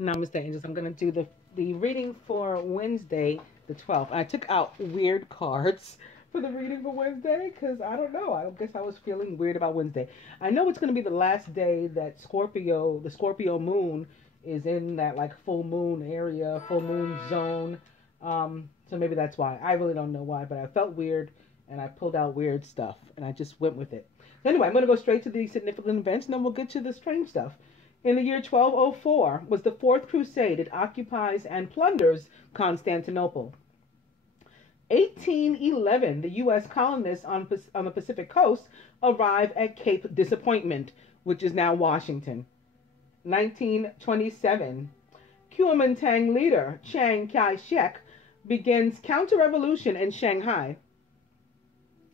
Namaste, angels. I'm going to do the reading for Wednesday, the 12th. I took out weird cards for the reading for Wednesday because I don't know. I guess I was feeling weird about Wednesday. I know it's going to be the last day that the Scorpio moon is in that like full moon area, full moon zone. So maybe that's why. I really don't know why, but I felt weird and I pulled out weird stuff and I just went with it. So anyway, I'm going to go straight to the significant events and then we'll get to the strange stuff. In the year 1204 was the Fourth Crusade. It occupies and plunders Constantinople. 1811, the U.S. colonists on the Pacific coast arrive at Cape Disappointment, which is now Washington. 1927, Kuomintang leader Chiang Kai-shek begins counter-revolution in Shanghai.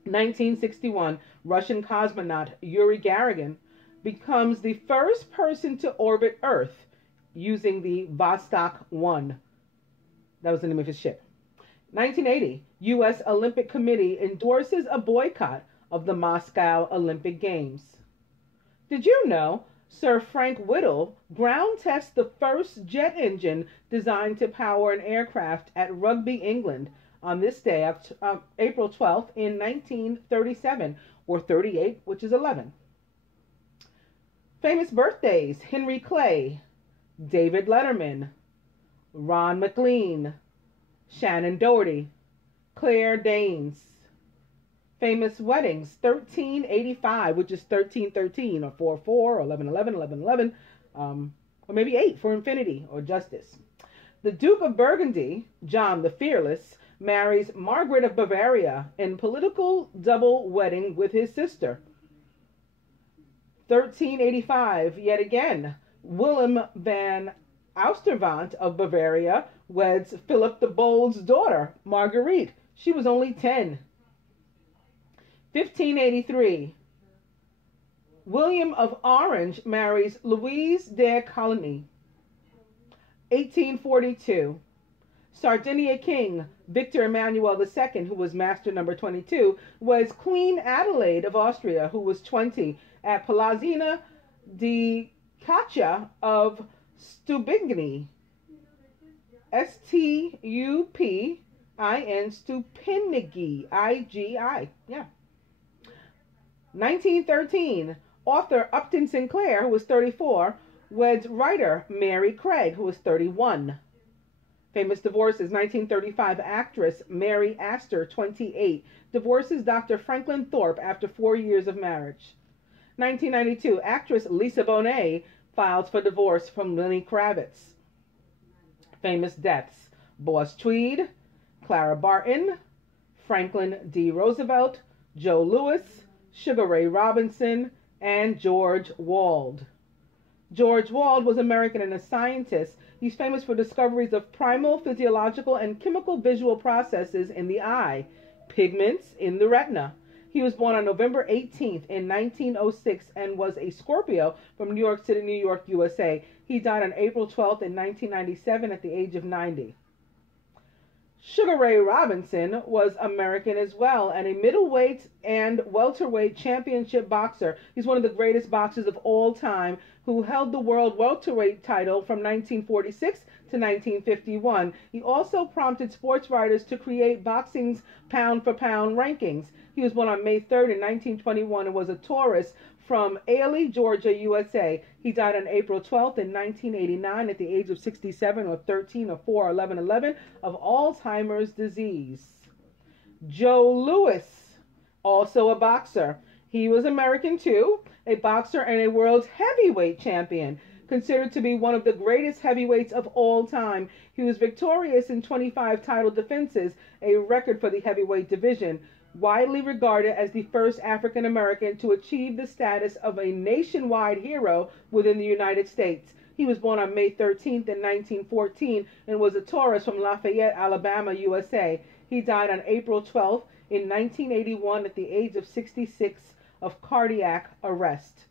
1961, Russian cosmonaut Yuri Gagarin becomes the first person to orbit Earth using the Vostok 1. That was the name of his ship. 1980, U.S. Olympic Committee endorses a boycott of the Moscow Olympic Games. Did you know Sir Frank Whittle ground tests the first jet engine designed to power an aircraft at Rugby, England on this day, April 12th in 1937, or 38, which is 11. Famous birthdays: Henry Clay, David Letterman, Ron McLean, Shannon Doherty, Claire Danes. Famous weddings: 1385, which is 1313, or 44, or 1111, 1111, or maybe 8 for infinity or justice. The Duke of Burgundy, John the Fearless, marries Margaret of Bavaria in political double wedding with his sister. 1385, yet again, Willem van Oosterwand of Bavaria weds Philip the Bold's daughter, Marguerite. She was only 10. 1583, William of Orange marries Louise de Coligny. 1842, Sardinia King Victor Emmanuel II, who was master number 22, was Queen Adelaide of Austria, who was 20, at Palazzina di Caccia of Stupigny. Stupin, Stupinigi, I-G-I, yeah. 1913, author Upton Sinclair, who was 34, weds writer Mary Craig, who was 31. Famous divorces: 1935, actress Mary Astor, 28, divorces Dr. Franklin Thorpe after 4 years of marriage. 1992, actress Lisa Bonet files for divorce from Lenny Kravitz. Famous deaths: Boss Tweed, Clara Barton, Franklin D. Roosevelt, Joe Louis, Sugar Ray Robinson, and George Wald. George Wald was American and a scientist. He's famous for discoveries of primal physiological and chemical visual processes in the eye, pigments in the retina. He was born on November 18th in 1906 and was a Scorpio from New York City, New York, USA. He died on April 12th in 1997 at the age of 90. Sugar Ray Robinson was American as well, and a middleweight and welterweight championship boxer. He's one of the greatest boxers of all time, who held the world welterweight title from 1946 to 1951. He also prompted sports writers to create boxing's pound-for-pound rankings. He was born on May 3rd in 1921 and was a Taurus from Ailey, Georgia, USA. He died on April 12th in 1989 at the age of 67, or 13, or 4, or 1111, of Alzheimer's disease. Joe Louis, also a boxer. He was American too, a boxer and a world heavyweight champion, considered to be one of the greatest heavyweights of all time. He was victorious in 25 title defenses, a record for the heavyweight division. Widely regarded as the first African American to achieve the status of a nationwide hero within the United States. He was born on May 13th in 1914 and was a Taurus from Lafayette, Alabama, USA. He died on April 12th in 1981 at the age of 66 of cardiac arrest.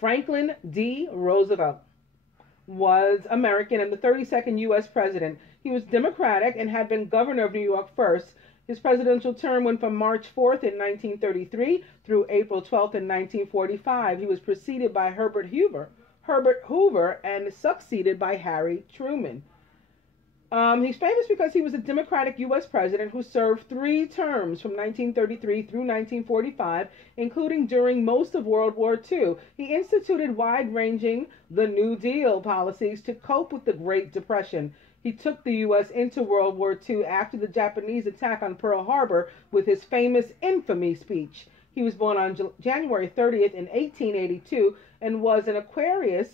Franklin D. Roosevelt was American and the 32nd U.S. president. He was Democratic and had been governor of New York first. His presidential term went from March 4th in 1933 through April 12th in 1945. He was preceded by Herbert Herbert Hoover and succeeded by Harry Truman. He's famous because he was a Democratic U.S. president who served 3 terms from 1933 through 1945, including during most of World War II. He instituted wide-ranging the New Deal policies to cope with the Great Depression. He took the U.S. into World War II after the Japanese attack on Pearl Harbor with his famous infamy speech. He was born on January 30th in 1882 and was an Aquarius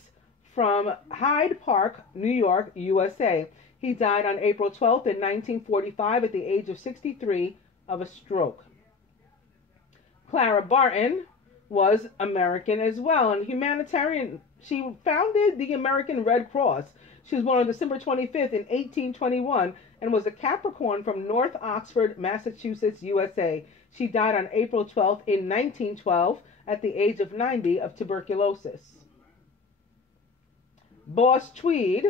from Hyde Park, New York, USA. He died on April 12th in 1945 at the age of 63 of a stroke. Clara Barton was American as well, and humanitarian. She founded the American Red Cross. She was born on December 25th in 1821 and was a Capricorn from North Oxford, Massachusetts, USA. She died on April 12th in 1912 at the age of 90 of tuberculosis. Boss Tweed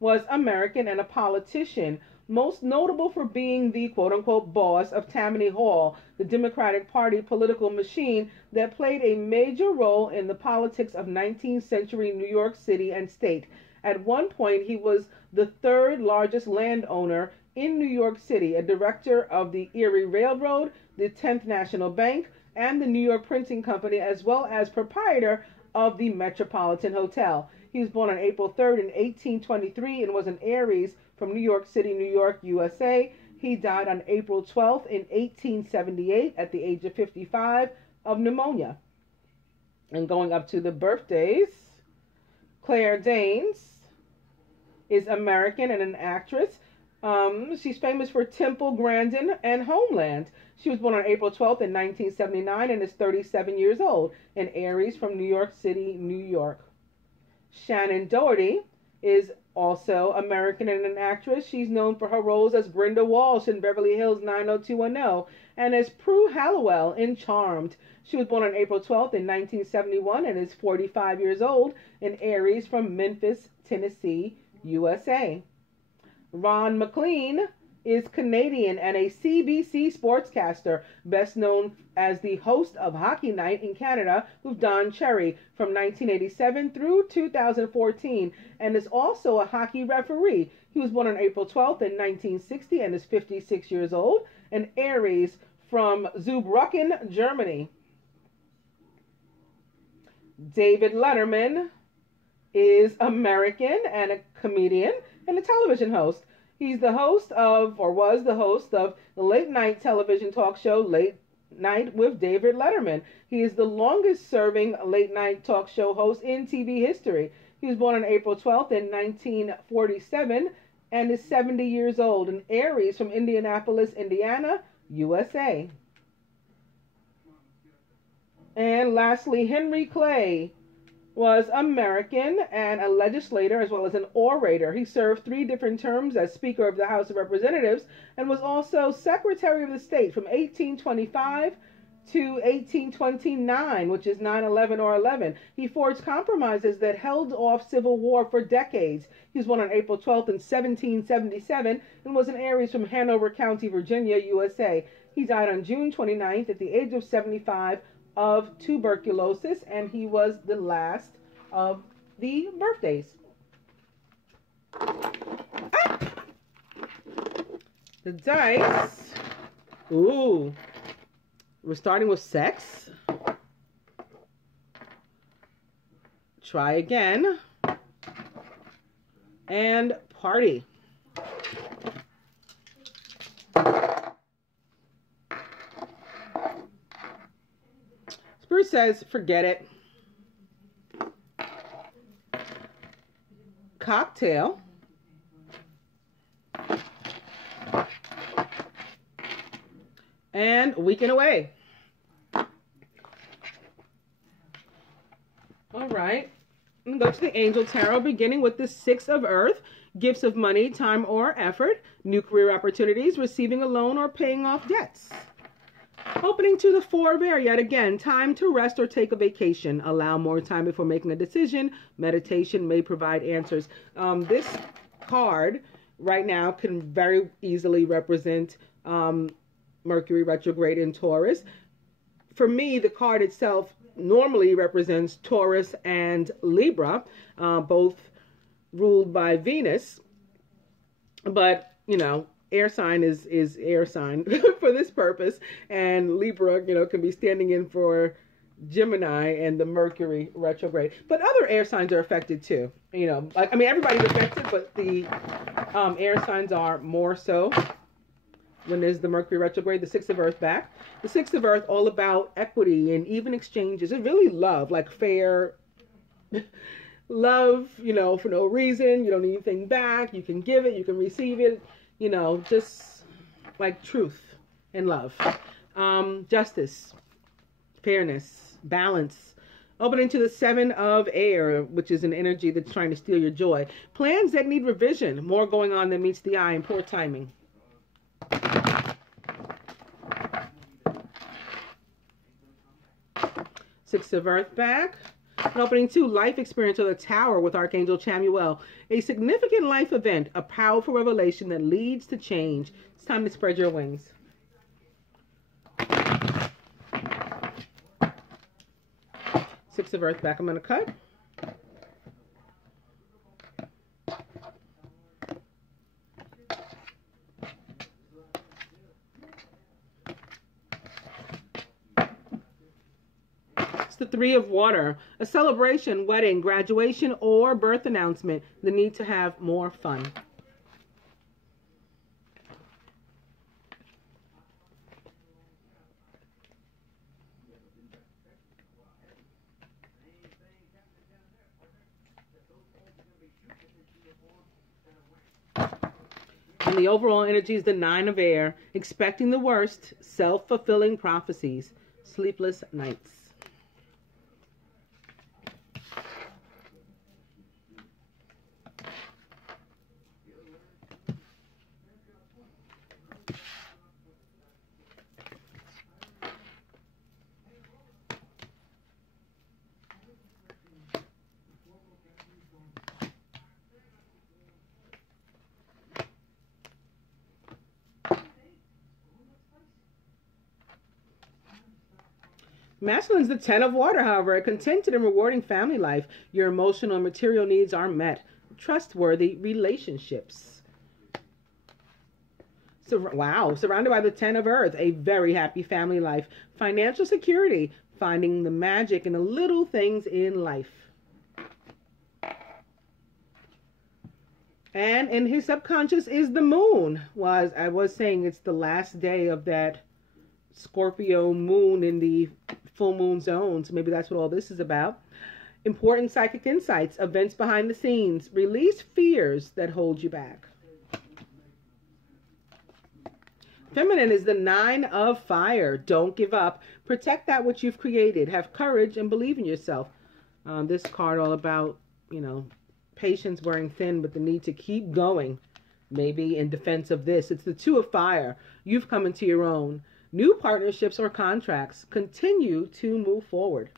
was American and a politician, most notable for being the quote-unquote boss of Tammany Hall, the Democratic Party political machine that played a major role in the politics of 19th century New York City and state. At one point, he was the 3rd largest landowner in New York City, a director of the Erie Railroad, the 10th National Bank, and the New York Printing Company, as well as proprietor of the Metropolitan Hotel. He was born on April 3rd in 1823 and was an Aries from New York City, New York, USA. He died on April 12th in 1878 at the age of 55 of pneumonia. And going up to the birthdays, Claire Danes is American and an actress. She's famous for Temple Grandin and Homeland. She was born on April 12th in 1979 and is 37 years old, an Aries from New York City, New York. Shannon Doherty is also American and an actress. She's known for her roles as Brenda Walsh in Beverly Hills 90210 and as Prue Halliwell in Charmed. She was born on April 12th in 1971 and is 45 years old, an Aries from Memphis, Tennessee, USA. Ron McLean is Canadian and a CBC sportscaster, best known as the host of Hockey Night in Canada with Don Cherry from 1987 through 2014, and is also a hockey referee. He was born on April 12th in 1960 and is 56 years old, an Aries from Zurbrücken, Germany. David Letterman is American and a comedian and a television host. He's the host of, or was the host of, the late night television talk show Late Night with David Letterman. He is the longest serving late night talk show host in TV history. He was born on April 12th in 1947 and is 70 years old, an Aries from Indianapolis, Indiana, USA. And lastly, Henry Clay was American and a legislator as well as an orator. He served 3 different terms as Speaker of the House of Representatives and was also Secretary of the State from 1825 to 1829, which is 9/11 or 11. He forged compromises that held off civil war for decades. He was born on April 12th in 1777 and was an Aries from Hanover County, Virginia, USA. He died on June 29th at the age of 75 of tuberculosis, and he was the last of the birthdays. The dice. Ooh. We're starting with sex. Try again. And party. Spirit says, forget it. Cocktail. And weekend away. All right. I'm going to go to the Angel Tarot, beginning with the 6 of Earth. Gifts of money, time, or effort. New career opportunities, receiving a loan, or paying off debts. Opening to the 4 of Air, yet again, time to rest or take a vacation. Allow more time before making a decision. Meditation may provide answers. This card right now can very easily represent Mercury retrograde in Taurus. For me, the card itself normally represents Taurus and Libra, both ruled by Venus. But, air sign is air sign for this purpose. And Libra, can be standing in for Gemini and the Mercury retrograde. But other air signs are affected too. Everybody's affected, but the air signs are more so when there's the Mercury retrograde, the Six of Earth back. The Six of Earth, all about equity and even exchanges. It's really love, like fair love, for no reason. You don't need anything back. You can give it, you can receive it, just like truth and love. Justice, fairness, balance. Opening to the Seven of Air, which is an energy that's trying to steal your joy. Plans that need revision. More going on than meets the eye, and poor timing. Six of Earth back. And opening to Life Experience of the Tower with Archangel Chamuel. A significant life event, a powerful revelation that leads to change. It's time to spread your wings. Six of Earth back. I'm going to cut. The Three of Water, a celebration, wedding, graduation, or birth announcement. The need to have more fun. And the overall energy is the Nine of Air, expecting the worst, self-fulfilling prophecies, sleepless nights. Masculine is the Ten of Water, however, a contented and rewarding family life. Your emotional and material needs are met. Trustworthy relationships. So, wow, surrounded by the Ten of Earth, a very happy family life. Financial security, finding the magic in the little things in life. And in his subconscious is the moon. Well, I was saying it's the last day of that Scorpio moon in the full moon zone, so maybe that's what all this is about. Important psychic insights, events behind the scenes, release fears that hold you back. Feminine is the Nine of Fire. Don't give up. Protect that which you've created. Have courage and believe in yourself. This card all about, patience wearing thin, but the need to keep going. Maybe in defense of this. It's the Two of Fire. You've come into your own. New partnerships or contracts. Continue to move forward.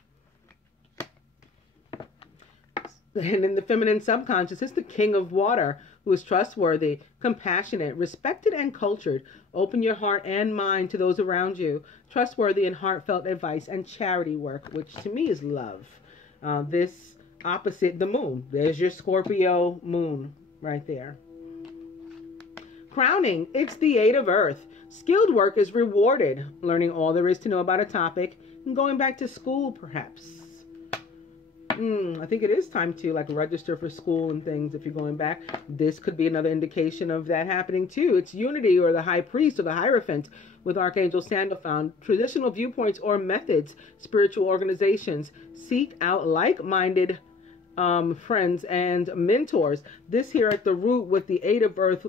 And in the feminine subconscious, it's the King of Water, who is trustworthy, compassionate, respected, and cultured. Open your heart and mind to those around you. Trustworthy and heartfelt advice and charity work, which to me is love. This opposite the moon. There's your Scorpio moon right there. Crowning, it's the Eight of Earth. Skilled work is rewarded. Learning all there is to know about a topic and going back to school, perhaps. I think it is time to register for school and things if you're going back. This could be another indication of that happening too. It's unity or the high priest or the Hierophant with Archangel Sandalphon. Traditional viewpoints or methods, spiritual organizations. Seek out like-minded friends and mentors. This here at the root with the Eight of Earth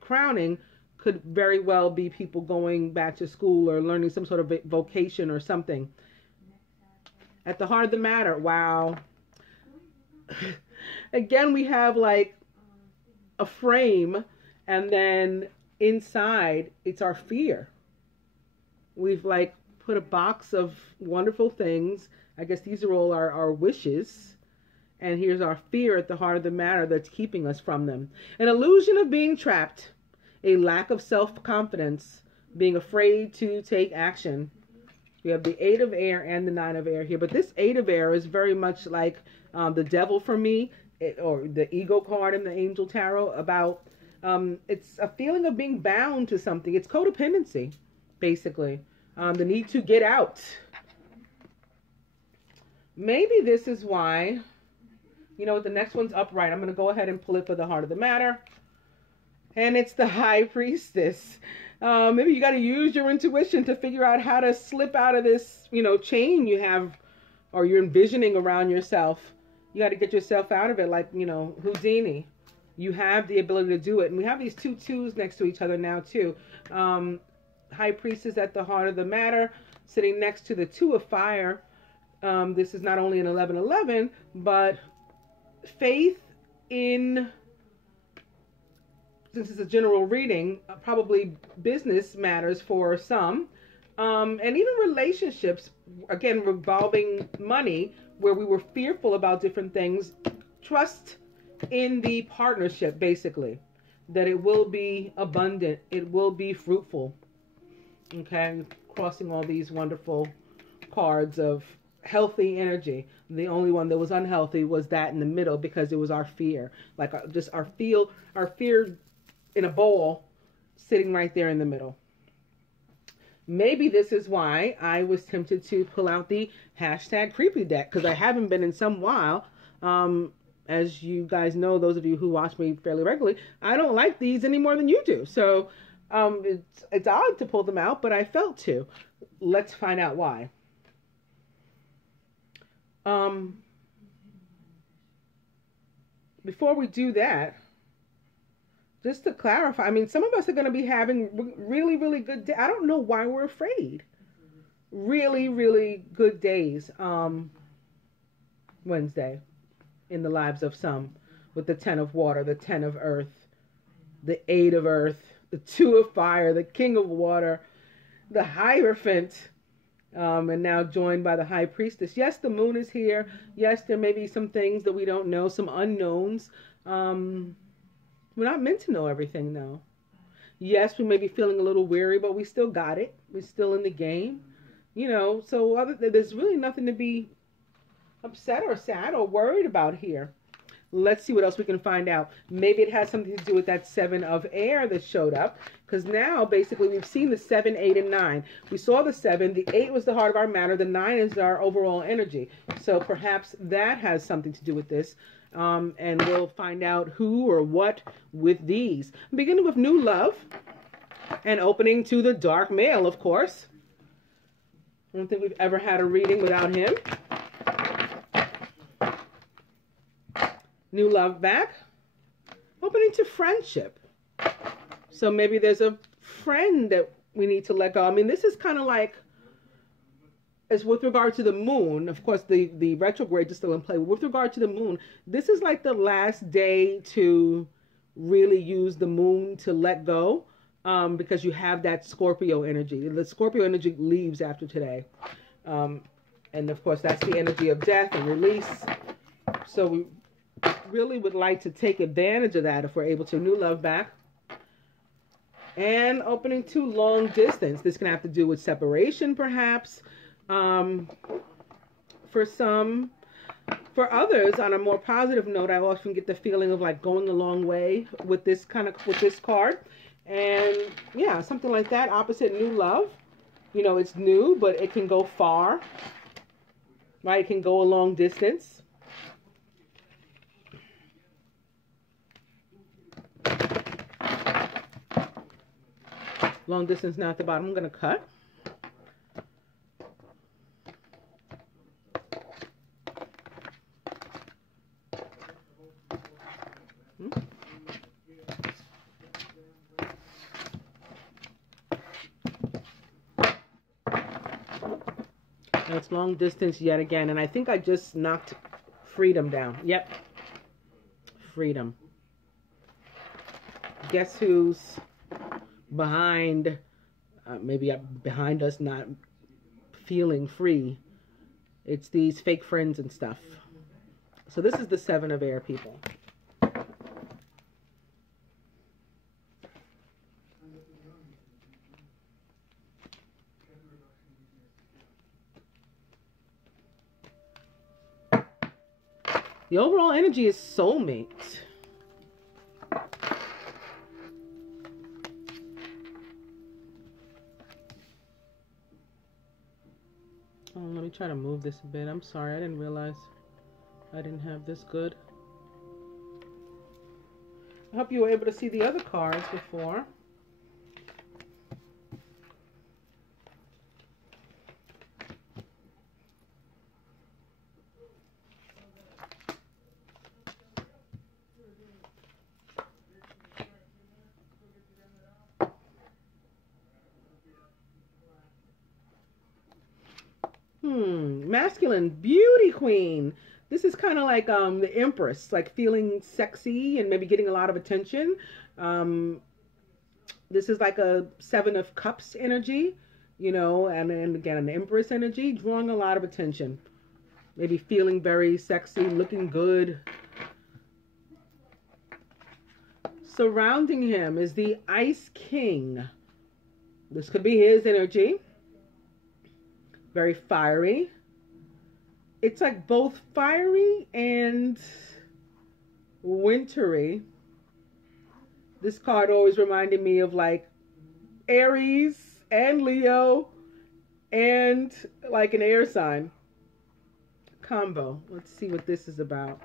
crowning could very well be people going back to school or learning some sort of vocation or something. At the heart of the matter, wow. Again, we have a frame, and then inside, it's our fear. We've put a box of wonderful things. I guess these are all our wishes. And here's our fear at the heart of the matter that's keeping us from them. An illusion of being trapped. A lack of self-confidence, being afraid to take action. We have the 8 of air and the 9 of air here. But this 8 of air is very much like the devil for me, or the ego card in the angel tarot, about it's a feeling of being bound to something. It's codependency, basically. The need to get out. Maybe this is why, you know what, the next one's upright. I'm going to go ahead and pull it for the heart of the matter. And it's the High Priestess. Maybe you got to use your intuition to figure out how to slip out of this, you know, chain you have, or you're envisioning around yourself. You got to get yourself out of it, like, you know, Houdini. You have the ability to do it. And we have these 2 2s next to each other now, too. High Priestess at the heart of the matter, sitting next to the 2 of fire. This is not only an 11-11, but faith in, since it's a general reading, probably business matters for some. And even relationships, again, revolving money, where we were fearful about different things. Trust in the partnership, basically, that it will be abundant, it will be fruitful. Okay, crossing all these wonderful cards of healthy energy. The only one that was unhealthy was that in the middle, because it was our fear, like just our fear in a bowl sitting right there in the middle. Maybe this is why I was tempted to pull out the hashtag creepy deck, because I haven't been in some while. As you guys know, those of you who watch me fairly regularly, I don't like these any more than you do. So it's odd to pull them out, but I felt to. Let's find out why. Before we do that, just to clarify, I mean, some of us are going to be having really, really good days. I don't know why we're afraid. Really, really good days. Wednesday, in the lives of some, with the 10 of water, the 10 of earth, the 8 of earth, the 2 of fire, the king of water, the Hierophant, and now joined by the High Priestess. Yes, the moon is here. Yes, there may be some things that we don't know, some unknowns. We're not meant to know everything, though. Yes, we may be feeling a little weary, but we still got it. We're still in the game. You know, so there's really nothing to be upset or sad or worried about here. Let's see what else we can find out. Maybe it has something to do with that 7 of air that showed up. Because now, basically, we've seen the 7, 8, and 9. We saw the 7. The 8 was the heart of our matter. The 9 is our overall energy. So perhaps that has something to do with this. And we'll find out who or what with these. Beginning with new love. And opening to the dark male, of course. I don't think we've ever had a reading without him. New love back. Opening to friendship. So maybe there's a friend that we need to let go. I mean, this is kind of like, as with regard to the moon, of course, the retrograde is still in play. But with regard to the moon, this is like the last day to really use the moon to let go, because you have that Scorpio energy. The Scorpio energy leaves after today. And of course, that's the energy of death and release. So we really would like to take advantage of that if we're able to. New love back. And opening to long distance. This can have to do with separation, perhaps. For some. For others, on a more positive note, I often get the feeling of like going a long way with this card. And yeah, something like that. Opposite new love. You know, it's new, but it can go far. Right? It can go a long distance. Long distance now at the bottom. I'm going to cut. And it's long distance yet again. And I think I just knocked freedom down. Yep. Freedom. Guess who's behind, maybe behind us not feeling free? It's these fake friends and stuff. So this is the 7 of air, people. The overall energy is soulmate. Oh, let me try to move this a bit. I'm sorry, I didn't realize I didn't have this good. I hope you were able to see the other cards before. Masculine, beauty queen. This is kind of like the Empress, like feeling sexy and maybe getting a lot of attention. This is like a Seven of Cups energy, you know, and again, an Empress energy, drawing a lot of attention. Maybe feeling very sexy, looking good. Surrounding him is the Ice King. This could be his energy. Very fiery. It's like both fiery and wintry. This card always reminded me of like Aries and Leo and like an air sign combo. Let's see what this is about.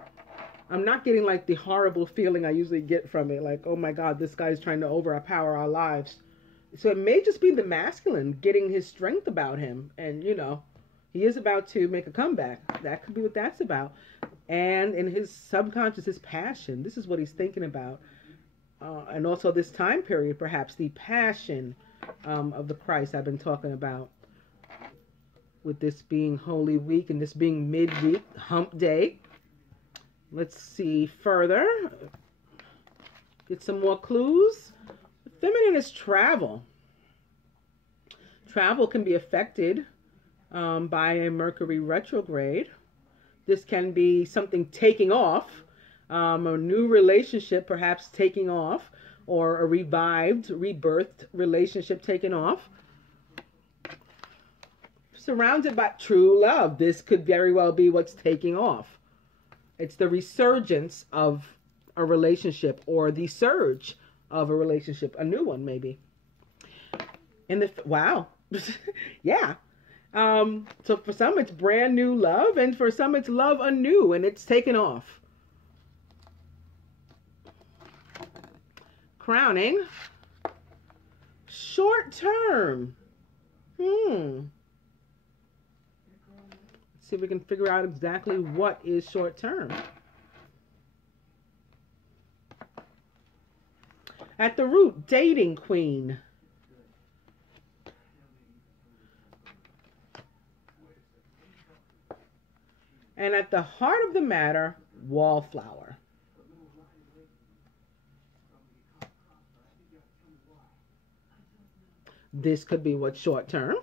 I'm not getting like the horrible feeling I usually get from it. Like, oh my God, this guy's trying to overpower our lives. So it may just be the masculine getting his strength about him. And, you know, he is about to make a comeback. That could be what that's about. And in his subconscious, his passion. This is what he's thinking about. And also this time period, perhaps the passion of the Christ I've been talking about. With this being Holy Week and this being midweek, hump day. Let's see further. Get some more clues. Feminine is travel. Travel can be affected by a Mercury retrograde. This can be something taking off, a new relationship perhaps taking off, or a revived, rebirthed relationship taking off. Surrounded by true love. This could very well be what's taking off. It's the resurgence of a relationship or the surge of a relationship, a new one maybe. Wow. Yeah. So for some it's brand new love, and for some it's love anew, and it's taken off. Crowning. Short term. Let's see if we can figure out exactly what is short term. At the root, dating queen. And at the heart of the matter, wallflower. This could be what's short term.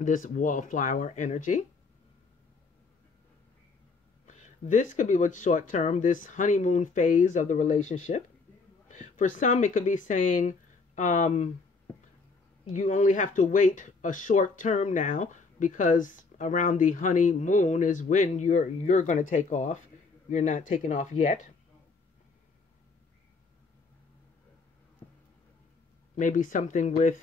This wallflower energy. This could be what's short term, this honeymoon phase of the relationship. For some, it could be saying you only have to wait a short term now, because around the honeymoon is when you're going to take off. You're not taking off yet. Maybe something with,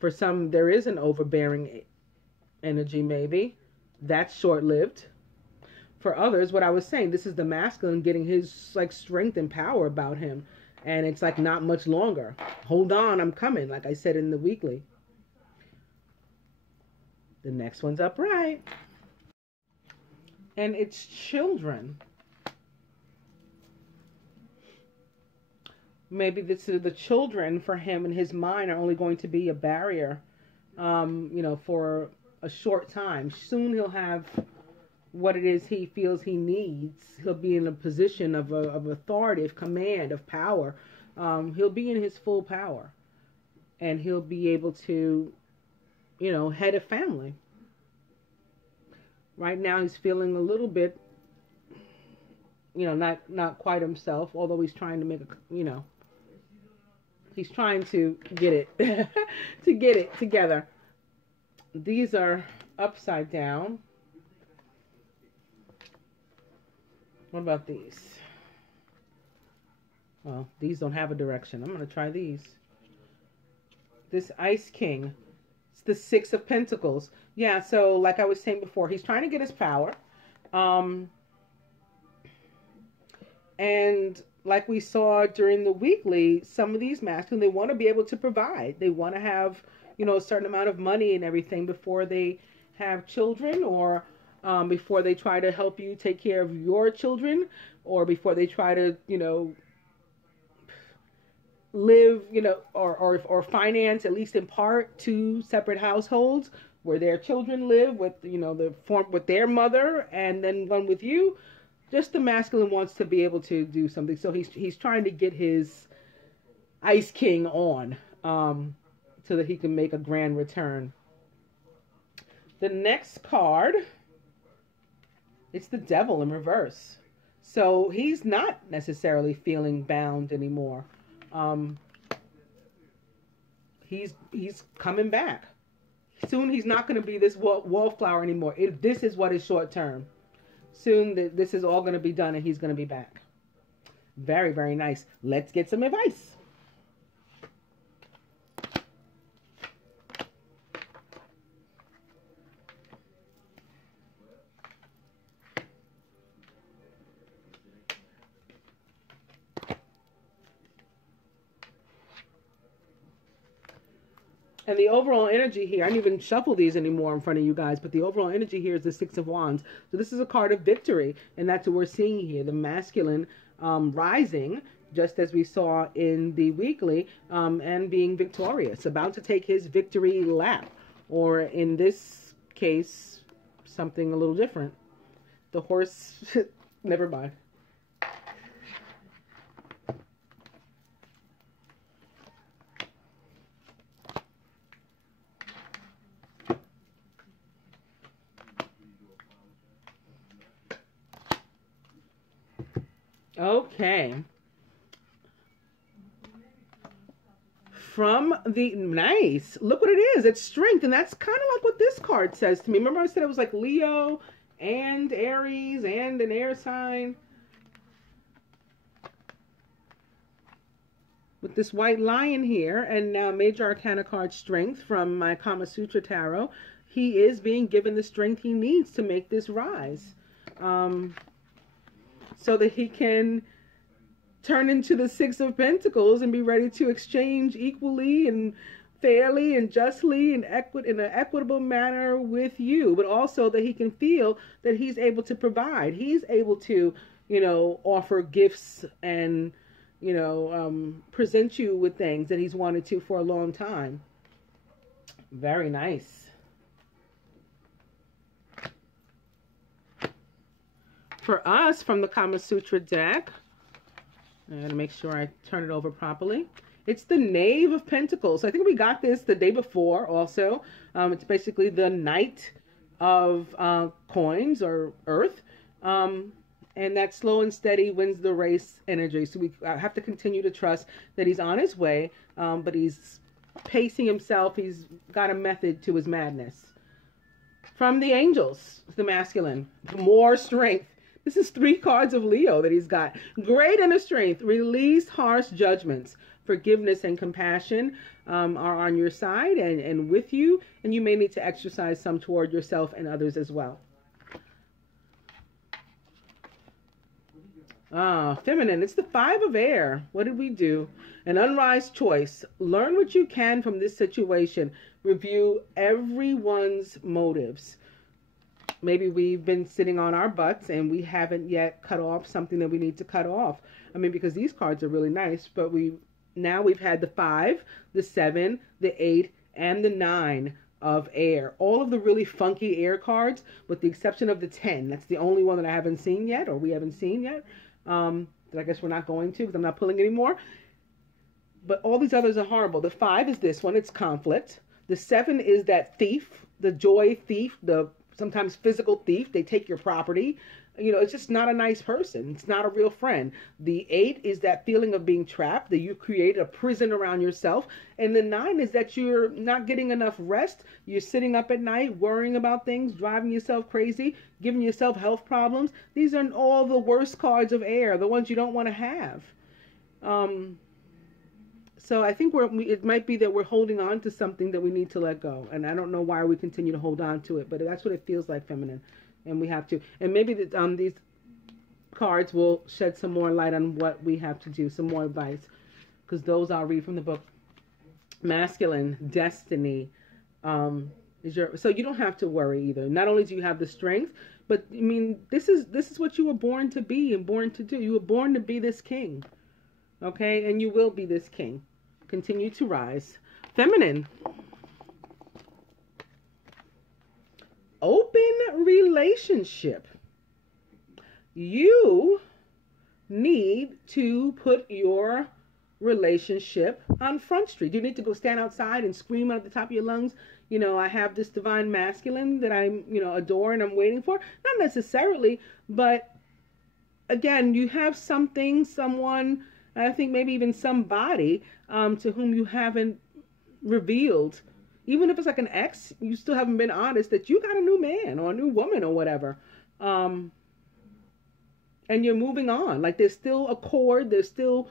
for some, there is an overbearing energy maybe. That's short-lived. For others, what I was saying, this is the masculine getting his like strength and power about him. And it's like not much longer. Hold on, I'm coming, like I said in the weekly. The next one's upright. And it's children. Maybe this is the children for him in his mind are only going to be a barrier, you know, for a short time. Soon he'll have what it is he feels he needs. He'll be in a position of authority, of command, of power. He'll be in his full power. And he'll be able to, you know, head a family. Right now he's feeling a little bit, you know, not quite himself, although he's trying to make a, you know, he's trying to get it, to get it together. These are upside down. What about these? Well, these don't have a direction. I'm going to try these. This Ice King. It's the Six of Pentacles. Yeah, so like I was saying before, he's trying to get his power. And like we saw during the weekly, some of these masculine, they want to be able to provide. They want to have, you know, a certain amount of money and everything before they have children, or before they try to help you take care of your children, or before they try to, you know, live, you know, or finance, at least in part, two separate households where their children live with, you know, with their mother, and then one with you. Just the masculine wants to be able to do something. So he's trying to get his Ice King on, so that he can make a grand return. The next card, it's the Devil in reverse. So he's not necessarily feeling bound anymore. He's coming back. Soon he's not going to be this wallflower anymore. This is what is short term. Soon this is all going to be done and he's going to be back. Very, very nice. Let's get some advice. And the overall energy here, I didn't even shuffle these anymore in front of you guys, but the overall energy here is the Six of Wands. So this is a card of victory, and that's what we're seeing here. The masculine rising, just as we saw in the weekly, and being victorious, about to take his victory lap. Or in this case, something a little different. The horse, never mind. Okay. From the, nice. Look what it is. It's strength. And that's kind of like what this card says to me. Remember I said it was like Leo and Aries and an air sign? With this white lion here, and now Major Arcana card strength from my Kama Sutra Tarot. He is being given the strength he needs to make this rise. So that he can turn into the Six of Pentacles and be ready to exchange equally and fairly and justly and in an equitable manner with you. But also that he can feel that he's able to provide. He's able to, you know, offer gifts and, you know, present you with things that he's wanted to for a long time. Very nice. For us, from the Kama Sutra deck, I'm going to make sure I turn it over properly. It's the Knave of Pentacles. I think we got this the day before also. It's basically the Knight of Coins or Earth. And that slow and steady wins the race energy. So we have to continue to trust that he's on his way, but he's pacing himself. He's got a method to his madness. From the Angels, the masculine, more strength. This is 3 cards of Leo that he's got. Great inner strength. Release harsh judgments. Forgiveness and compassion are on your side and with you. And you may need to exercise some toward yourself and others as well. Feminine. It's the 5 of air. What did we do? An unwise choice. Learn what you can from this situation. Review everyone's motives. Maybe we've been sitting on our butts and we haven't yet cut off something that we need to cut off. I mean, because these cards are really nice, but we've had the 5, the 7, the 8, and the 9 of air. All of the really funky air cards, with the exception of the 10. That's the only one that I haven't seen yet, or we haven't seen yet. That I guess we're not going to because I'm not pulling anymore. But all these others are horrible. The 5 is this one. It's conflict. The 7 is that thief, the joy thief, the sometimes physical thief. They take your property. It's just not a nice person. It's not a real friend. The 8 is that feeling of being trapped, that you create a prison around yourself. And the 9 is that you're not getting enough rest. You're sitting up at night, worrying about things, driving yourself crazy, giving yourself health problems. These are all the worst cards of air, the ones you don't want to have. So I think it might be that we're holding on to something that we need to let go. And I don't know why we continue to hold on to it, but that's what it feels like, feminine. And we have to. And maybe these cards will shed some more light on what we have to do, some more advice. Because those I'll read from the book. Masculine, destiny. So you don't have to worry either. Not only do you have the strength, but I mean, this is what you were born to be and born to do. You were born to be this king. Okay? And you will be this king. Continue to rise. Feminine. Open relationship. You need to put your relationship on Front Street. You need to go stand outside and scream out at the top of your lungs, I have this divine masculine that I'm, adore and I'm waiting for. Not necessarily, but again, you have something, someone, I think maybe even somebody to whom you haven't revealed. Even if it's like an ex, you still haven't been honest that you got a new man or a new woman or whatever. And you're moving on. Like there's still a cord. There's still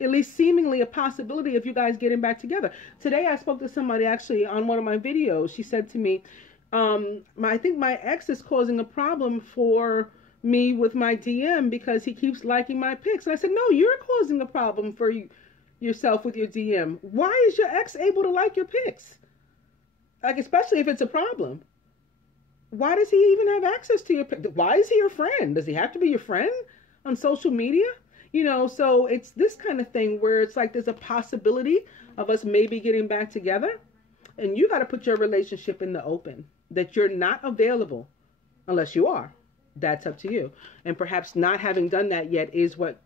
at least seemingly a possibility of you guys getting back together. Today I spoke to somebody actually on one of my videos. She said to me, I think my ex is causing a problem for me with my DM because he keeps liking my pics. And I said, no, you're causing a problem for yourself with your DM. Why is your ex able to like your pics? Like, especially if it's a problem. Why does he even have access to your pics? Why is he your friend? Does he have to be your friend on social media? So it's this kind of thing where it's like there's a possibility of us maybe getting back together. And you got to put your relationship in the open. That you're not available unless you are. That's up to you. And perhaps not having done that yet is what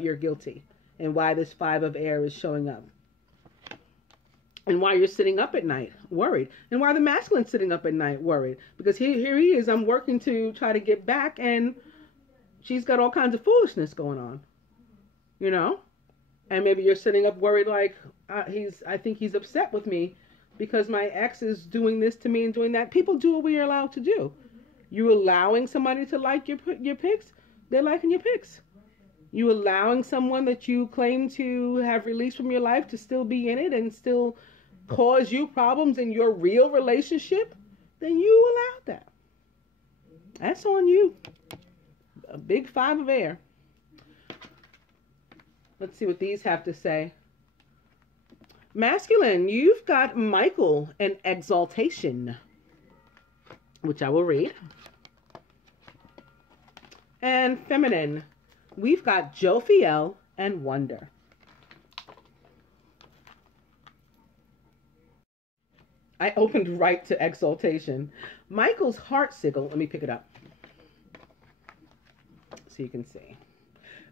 you're guilty. And why this 5 of air is showing up. And why you're sitting up at night worried. And why the masculine's sitting up at night worried. Because here he is, I'm working to try to get back, and she's got all kinds of foolishness going on. And maybe you're sitting up worried like, I think he's upset with me because my ex is doing this to me and doing that. People do what we are allowed to do. You allowing somebody to like your pics, they're liking your pics. You allowing someone that you claim to have released from your life to still be in it and still cause you problems in your real relationship, then you allowed that. That's on you. A big 5 of air. Let's see what these have to say. Masculine, you've got Michael and exaltation, which I will read. And feminine, we've got Jophiel and wonder. I opened right to exaltation. Michael's heart signal, let me pick it up so you can see,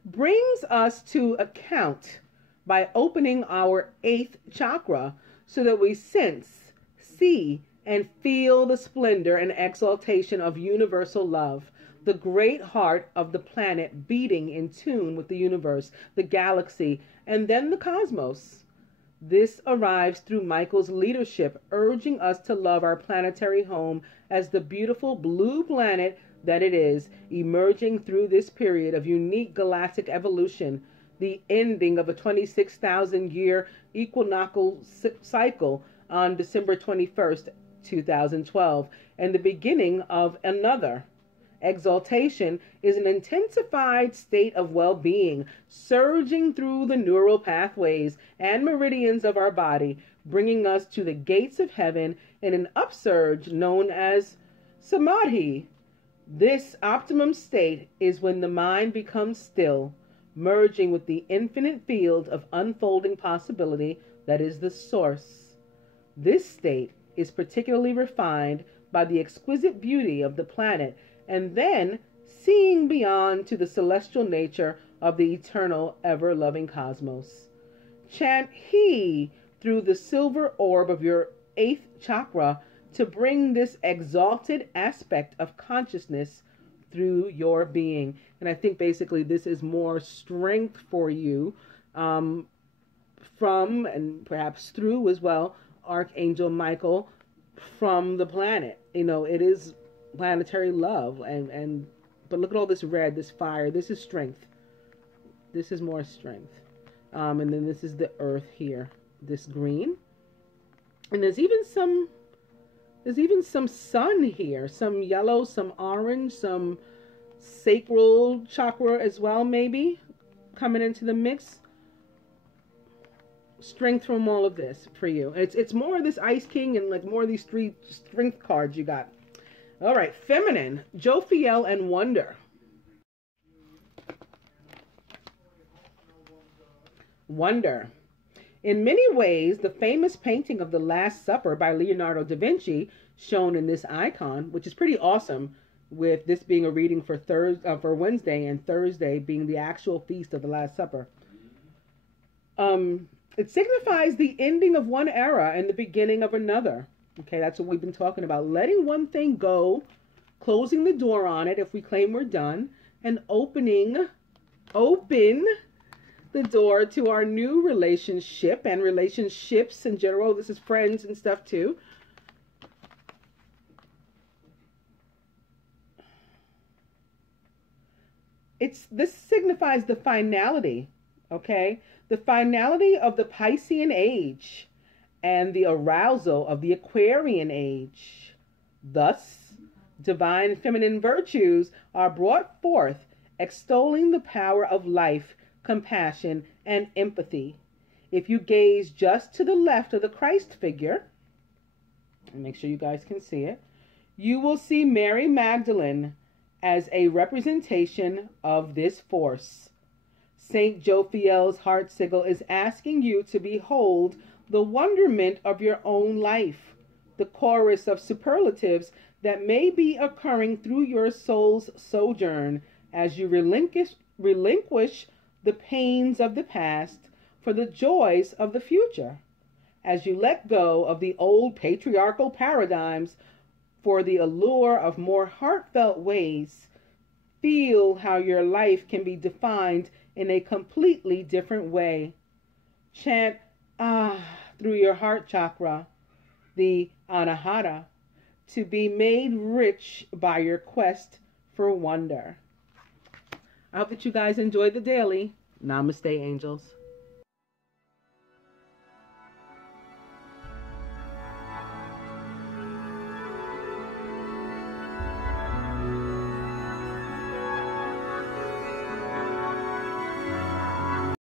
brings us to account by opening our 8th chakra so that we sense, see, and feel the splendor and exaltation of universal love, the great heart of the planet beating in tune with the universe, the galaxy, and then the cosmos. This arrives through Michael's leadership, urging us to love our planetary home as the beautiful blue planet that it is, emerging through this period of unique galactic evolution, the ending of a 26,000-year equinoctial cycle on December 21st, 2012, and the beginning of another. Exaltation is an intensified state of well-being, surging through the neural pathways and meridians of our body, bringing us to the gates of heaven in an upsurge known as samadhi. This optimum state is when the mind becomes still, merging with the infinite field of unfolding possibility that is the source. This state is particularly refined by the exquisite beauty of the planet and then seeing beyond to the celestial nature of the eternal, ever-loving cosmos. Chant He through the silver orb of your 8th chakra to bring this exalted aspect of consciousness through your being. And I think basically this is more strength for you from, and perhaps through as well, Archangel Michael from the planet. You know, it is planetary love, but look at all this red, this fire. This is strength. This is more strength. And then this is the earth here, this green. And there's even some sun here, some yellow, some orange, some sacral chakra as well, maybe coming into the mix. Strength from all of this for you. It's more of this Ice King and like more of these three strength cards you got. All right, feminine, Jophiel and Wonder. Wonder. In many ways, the famous painting of the Last Supper by Leonardo da Vinci, shown in this icon, which is pretty awesome, with this being a reading for Wednesday and Thursday being the actual feast of the Last Supper. It signifies the ending of one era and the beginning of another. Okay, that's what we've been talking about. Letting one thing go, closing the door on it if we claim we're done, and open the door to our new relationship and relationships in general. This is friends and stuff too. This signifies the finality, okay? The finality of the Piscean age and the arousal of the Aquarian age. Thus, divine feminine virtues are brought forth, extolling the power of life, compassion, and empathy. If you gaze just to the left of the Christ figure, and make sure you guys can see it, you will see Mary Magdalene as a representation of this force. Saint Jophiel's heart sigil is asking you to behold the wonderment of your own life, the chorus of superlatives that may be occurring through your soul's sojourn as you relinquish the pains of the past for the joys of the future, as you let go of the old patriarchal paradigms for the allure of more heartfelt ways. Feel how your life can be defined in a completely different way. Chant through your heart chakra, the Anahata, to be made rich by your quest for wonder. I hope that you guys enjoyed the daily. Namaste, angels.